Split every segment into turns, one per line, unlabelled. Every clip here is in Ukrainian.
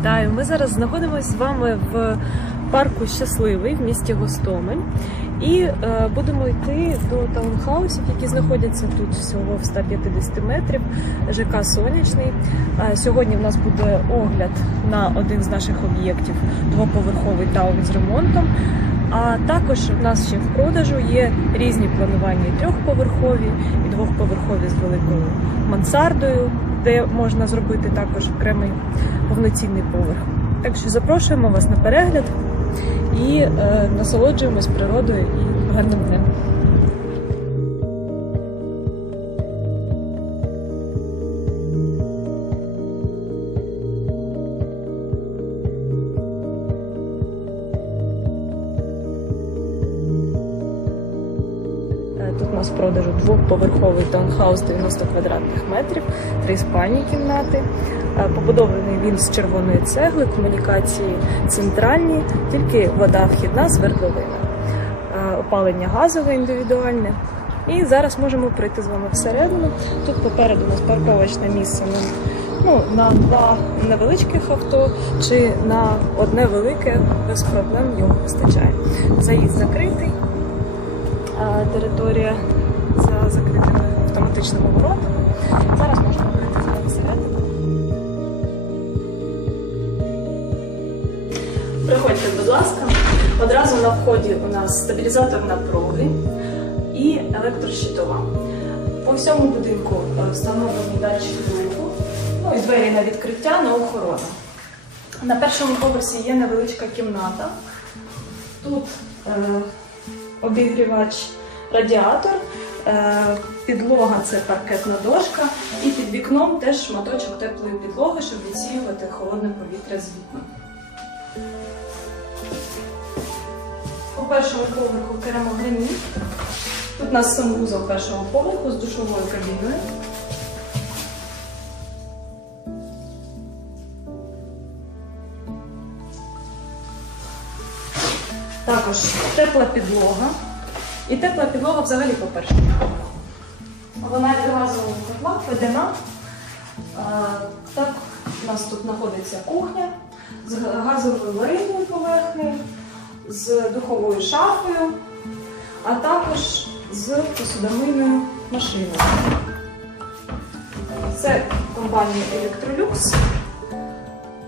Вітаю! Ми зараз знаходимося з вами в парку Щасливий в місті Гостомель і е, будемо йти до таунхаусів, які знаходяться тут всього в 150 метрів. ЖК Сонячний. Е, сьогодні в нас буде огляд на один з наших об'єктів двоповерховий таун з ремонтом. А також в нас ще в продажу є різні планування трьохповерхові, і двохповерхові з великою мансардою, де можна зробити також окремий повноцінний поверх. Так що запрошуємо вас на перегляд і е, насолоджуємось природою і гарним днем. Тут у нас в продажу двоповерховий таунхаус 90 квадратних метрів, три спальні кімнати. Е, Побудований він з червоної цегли, комунікації центральні, тільки вода вхідна, свердловина, Е, опалення газове індивідуальне. І зараз можемо прийти з вами всередину. Тут попереду у нас парковочне місце ну, на два невеличких авто чи на одне велике без проблем його вистачає. Заїзд закритий територія за закритими автоматичними воротами. Зараз можна пройти всередину. Приходьте, будь ласка. Одразу на вході у нас стабілізатор напруги і електрощитова. По всьому будинку е, встановлені датчики руху, ну і двері на відкриття, на охорону. На першому поверсі є невеличка кімната. Тут е, обігрівач радіатор, е, підлога це паркетна дошка, і під вікном теж шматочок теплої підлоги, щоб відсіювати холодне повітря з вікна. По першому поверху керамограніт. Тут у нас санвузол першого поверху з душовою кабіною. Також тепла підлога. І тепла підлога взагалі по першому поверху. Вона від газового котла ведена. Так, у нас тут знаходиться кухня з газовою варильною поверхнею, з духовою шафою, а також з посудомийною машиною. Це компанія Electrolux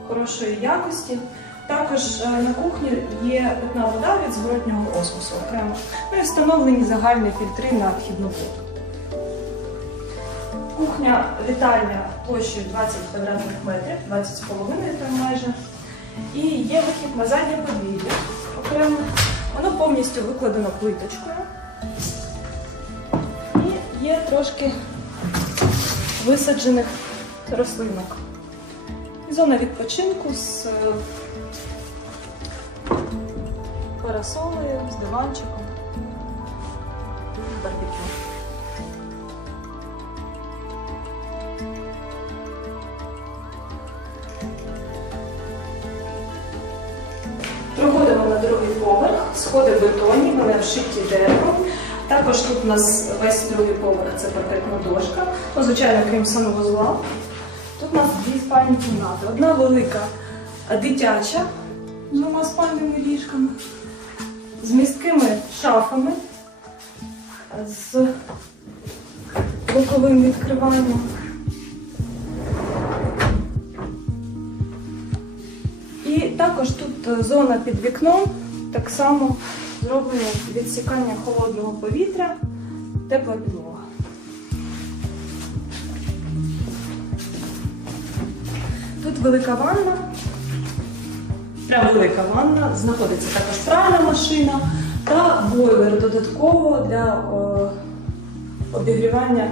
хорошої якості. Також е, на кухні є питна вода від зворотнього осмосу окремо. Ну і встановлені загальні фільтри на вхідну воду. Кухня вітальня площею 20 квадратних метрів, 20 з половиною там майже. І є вихід на заднє подвір'я окремо. Воно повністю викладено плиточкою. І є трошки висаджених рослинок. Зона відпочинку з е, парасолею, з диванчиком. Барбекю. Проходимо на другий поверх, сходи бетонні, вони вшиті деревом. Також тут у нас весь другий поверх це паркетна дошка, ну, звичайно, крім санвузла. Тут у нас дві спальні кімнати. Одна велика дитяча з двома спальними ліжками, з місткими шафами, з боковим відкриванням. І також тут е, зона під вікном, так само зроблено відсікання холодного повітря, тепла підлога. Тут велика ванна. Прям велика ванна, знаходиться також пральна машина та бойлер додатково для о, обігрівання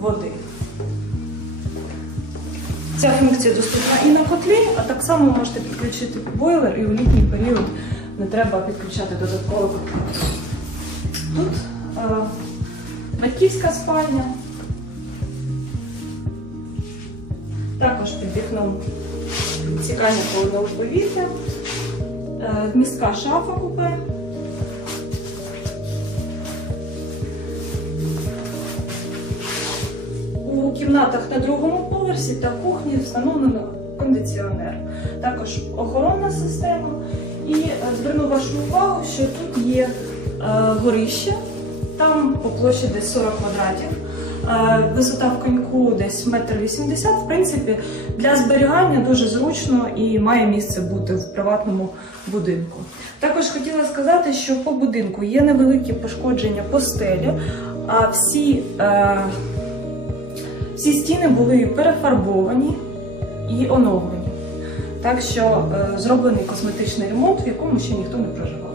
води. Ця функція доступна і на котлі, а так само можете підключити бойлер і у літній період не треба підключати додатково котли. Тут е, батьківська спальня. Вікном цікання холодного повітря, е, містка шафа купе. У кімнатах на другому поверсі та кухні встановлено кондиціонер, також охоронна система. І е, зверну вашу увагу, що тут є е, горище, там по площі десь 40 квадратів. Е, Висота в коньку десь метр вісімдесят. В принципі, для зберігання дуже зручно і має місце бути в приватному будинку. Також хотіла сказати, що по будинку є невеликі пошкодження по стелі, а всі, е, всі стіни були перефарбовані і оновлені. Так що е, зроблений косметичний ремонт, в якому ще ніхто не проживав.